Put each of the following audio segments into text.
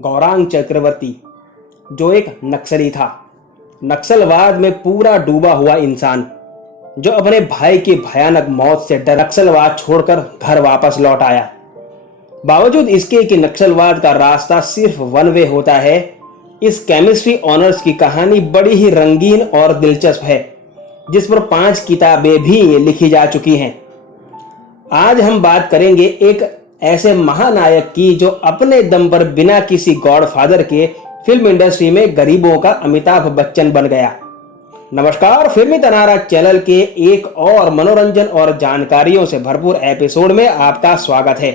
गौरांग चक्रवर्ती, जो एक नक्सली था, नक्सलवाद में पूरा डूबा हुआ इंसान, जो अपने भाई की भयानक मौत से डर नक्सलवाद छोड़कर घर वापस लौट आया। बावजूद इसके कि नक्सलवाद का रास्ता सिर्फ वन वे होता है, इस केमिस्ट्री ऑनर्स की कहानी बड़ी ही रंगीन और दिलचस्प है, जिस पर 5 किताबें भी लिखी जा चुकी हैं। आज हम बात करेंगे एक ऐसे महानायक की जो अपने दम पर बिना किसी गॉडफादर के फिल्म इंडस्ट्री में गरीबों का अमिताभ बच्चन बन गया। नमस्कार, फिल्मी तनारा चैनल के एक और मनोरंजन और जानकारियों से भरपूर एपिसोड में आपका स्वागत है।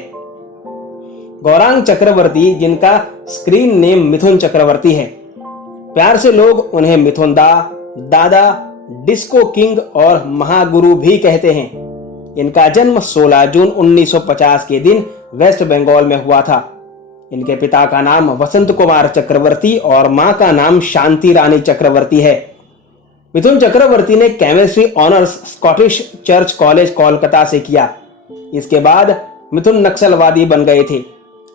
गौरांग चक्रवर्ती, जिनका स्क्रीन नेम मिथुन चक्रवर्ती है, प्यार से लोग उन्हें मिथुन दा, दादा, डिस्को किंग और महागुरु भी कहते हैं। इनका जन्म 16 जून 1950 के दिन वेस्ट बंगाल में हुआ था। इनके पिता का नाम वसंत कुमार चक्रवर्ती और मां का नाम शांति रानी चक्रवर्ती है। मिथुन चक्रवर्ती ने chemistry honours Scottish church college Kolkata से किया। इसके बाद मिथुन नक्सलवादी बन गए थे।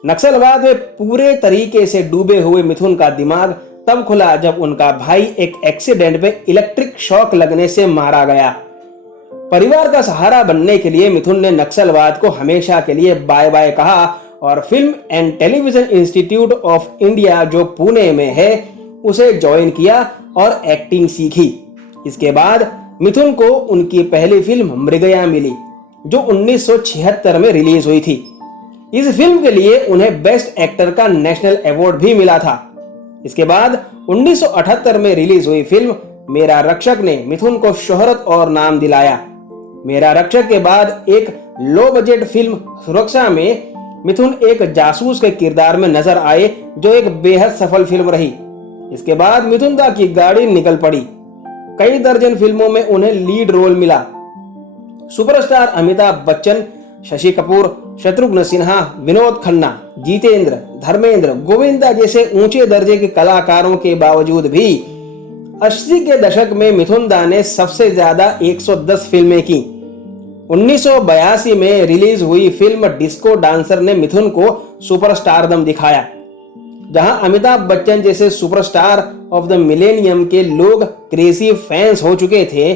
नक्सलवाद में पूरे तरीके से डूबे हुए मिथुन का दिमाग तब खुला जब उनका भाई एक एक्सीडेंट में इलेक्ट्रिक शॉक लगने से मारा गया। परिवार का सहारा बनने के लिए मिथुन ने नक्सलवाद को हमेशा के लिए बाय बाय कहा और film and television institute of India, जो पुणे में है, उसे ज्वाइन किया और एक्टिंग सीखी। इसके बाद मिथुन को उनकी पहली फिल्म मृगया मिली, जो 1976 में रिलीज हुई थी। इस फिल्म के लिए उन्हें बेस्ट एक्टर का नेशनल अवार्ड भी मिला था। इसके बाद 1978 में रिलीज हुई फिल्म मेरा रक्षक ने मिथुन को शोहरत और नाम दिलाया। मेरा रक्षक के बाद एक लो बजट फिल्म सुरक्षा में मिथुन एक जासूस के किरदार में नजर आए, जो एक बेहद सफल फिल्म रही। इसके बाद मिथुन दा की गाड़ी निकल पड़ी। कई दर्जन फिल्मों में उन्हें लीड रोल मिला। सुपरस्टार अमिताभ बच्चन, शशि कपूर, शत्रुघ्न सिन्हा, विनोद खन्ना, जितेंद्र, धर्मेंद्र, गोविंदा जैसे ऊंचे दर्जे के कलाकारों के बावजूद भी 80 के दशक में मिथुन दा ने सबसे ज्यादा 110 फिल्में की। 1982 में रिलीज हुई फिल्म डिस्को डांसर ने मिथुन को सुपरस्टारडम दिखाया। जहां अमिताभ बच्चन जैसे सुपरस्टार ऑफ द मिलेनियम के लोग क्रेजी फैंस हो चुके थे,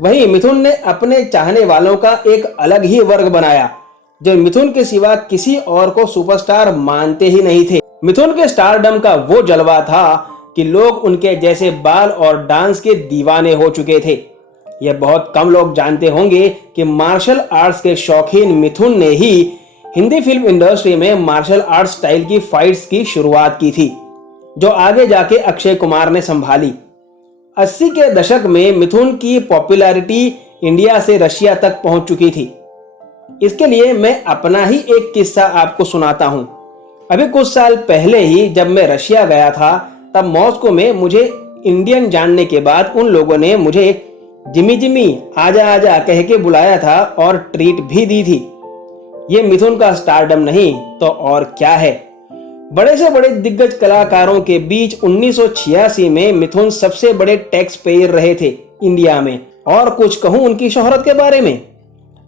वहीं मिथुन ने अपने चाहने वालों का एक अलग ही वर्ग बनाया, जो मिथुन के सिवा किसी और को सुपरस्टार मानते ही नहीं थे। मिथुन के स्टारडम का वो जलवा था कि लोग उनके जैसे बाल और डांस के दीवाने हो चुके थे। यह बहुत कम लोग जानते होंगे कि मार्शल आर्ट्स के शौकीन मिथुन ने ही हिंदी फिल्म इंडस्ट्री में मार्शल आर्ट्स स्टाइल की फाइट्स की शुरुआत की थी, जो आगे जाके अक्षय कुमार ने संभाली। 80 के दशक में मिथुन की पॉपुलैरिटी इंडिया से रशिया तक पहुंच चुकी थी। इसके लिए मैं अपना ही एक किस्सा आपको सुनाता हूं। अभी कुछ साल पहले ही जब मैं रशिया गया था, तब मॉस्को में मुझे इंडियन जानने के बाद उन लोगों ने मुझे जिमी जिमी आजा आजा कह के बुलाया था और ट्रीट भी दी थी। ये मिथुन का स्टारडम नहीं तो और क्या है। बड़े से बड़े दिग्गज कलाकारों के बीच 1986 में मिथुन सबसे बड़े टैक्स पेयर रहे थे इंडिया में। और कुछ कहूं उनकी शोहरत के बारे में,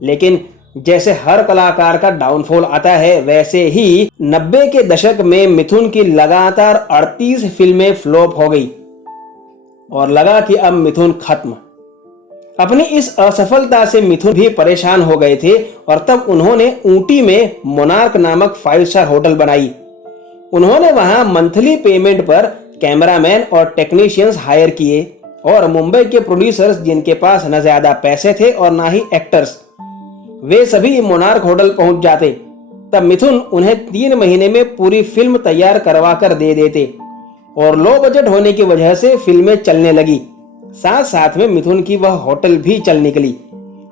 लेकिन जैसे हर कलाकार का डाउनफॉल आता है, वैसे ही 90 के दशक में मिथुन की लगातार 38 फिल्में फ्लॉप हो गई और लगा कि अब मिथुन खत्म। अपनी इस असफलता से मिथुन भी परेशान हो गए थे और तब उन्होंने ऊटी में मोनार्क नामक 5 स्टार होटल बनाई। उन्होंने वहां मंथली पेमेंट पर कैमरामैन और टेक्नीशियंस हायर किए और मुंबई के प्रोड्यूसर्स, जिनके पास न ज्यादा पैसे थे और ना ही एक्टर्स, वे सभी मोनार्क होटल पहुंच जाते। तब मिथुन उन्हें 3 महीने में पूरी फिल्म तैयार करवा कर दे देते और लो बजट होने की वजह से फिल्में चलने लगी। साथ साथ में मिथुन की वह होटल भी चल निकली।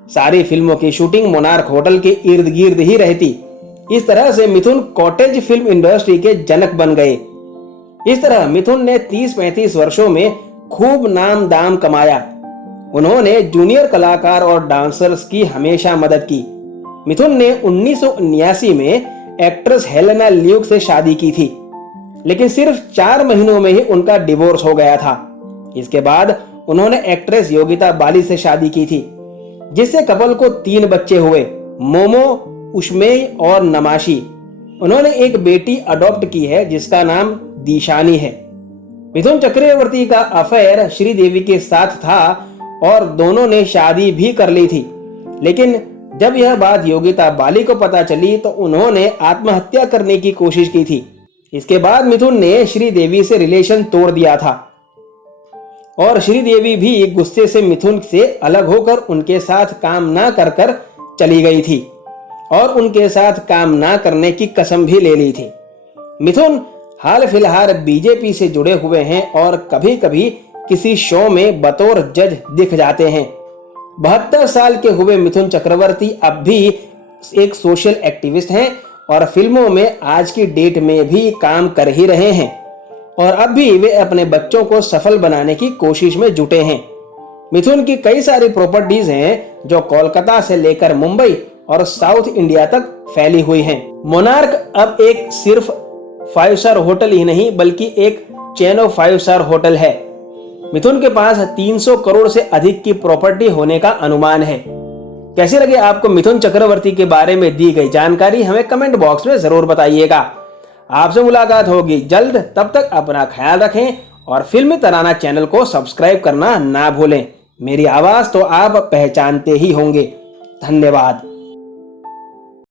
सारी फिल्मों की शूटिंग मोनार्क होटल के इर्द गिर्द ही रहती। इस तरह से मिथुन कॉटेज फिल्म इंडस्ट्री के जनक बन गए। इस तरह मिथुन ने 30-35 वर्षों में खूब नाम दाम कमाया। उन्होंने जूनियर कलाकार और डांसर्स की हमेशा मदद की। मिथुन ने 1979 में एक्ट्रेस हेलेना ल्यूक से शादी की थी, लेकिन सिर्फ 4 महीनों में ही उनका डिवोर्स हो गया था। इसके बाद उन्होंने एक्ट्रेस योगिता बाली से शादी की थी, जिससे कपल को 3 बच्चे हुए, मोमो, उष्मेय और नमाशी। उन्होंने एक बेटी अडॉप्ट की है जिसका नाम दीशानी है। मिथुन चक्रवर्ती का अफेयर श्रीदेवी के साथ था और दोनों ने शादी भी कर ली थी, लेकिन जब यह बात योगिता बाली को पता चली तो उन्होंने आत्महत्या करने की कोशिश की थी। इसके बाद मिथुन ने श्रीदेवी से रिलेशन तोड़ दिया था और श्रीदेवी भी गुस्से से मिथुन से अलग होकर उनके साथ काम ना कर कर चली गई थी और उनके साथ काम ना करने की कसम भी ले ली थी। मिथुन हाल फिलहाल बीजेपी से जुड़े हुए हैं और कभी कभी किसी शो में बतौर जज दिख जाते हैं। 72 साल के हुए मिथुन चक्रवर्ती अब भी एक सोशल एक्टिविस्ट हैं और फिल्मों में आज की डेट में भी काम कर ही रहे हैं और अब भी वे अपने बच्चों को सफल बनाने की कोशिश में जुटे हैं। मिथुन की कई सारी प्रॉपर्टीज हैं जो कोलकाता से लेकर मुंबई और साउथ इंडिया तक फैली हुई हैं। मोनार्क अब एक सिर्फ 5 स्टार होटल ही नहीं बल्कि एक चेन ऑफ 5 स्टार होटल है। मिथुन के पास 300 करोड़ से अधिक की प्रॉपर्टी होने का अनुमान है। कैसे लगे आपको मिथुन चक्रवर्ती के बारे में दी गई जानकारी, हमें कमेंट बॉक्स में जरूर बताइएगा। आपसे मुलाकात होगी जल्द, तब तक अपना ख्याल रखें और फिल्मी तराना चैनल को सब्सक्राइब करना ना भूलें। मेरी आवाज तो आप पहचानते ही होंगे। धन्यवाद।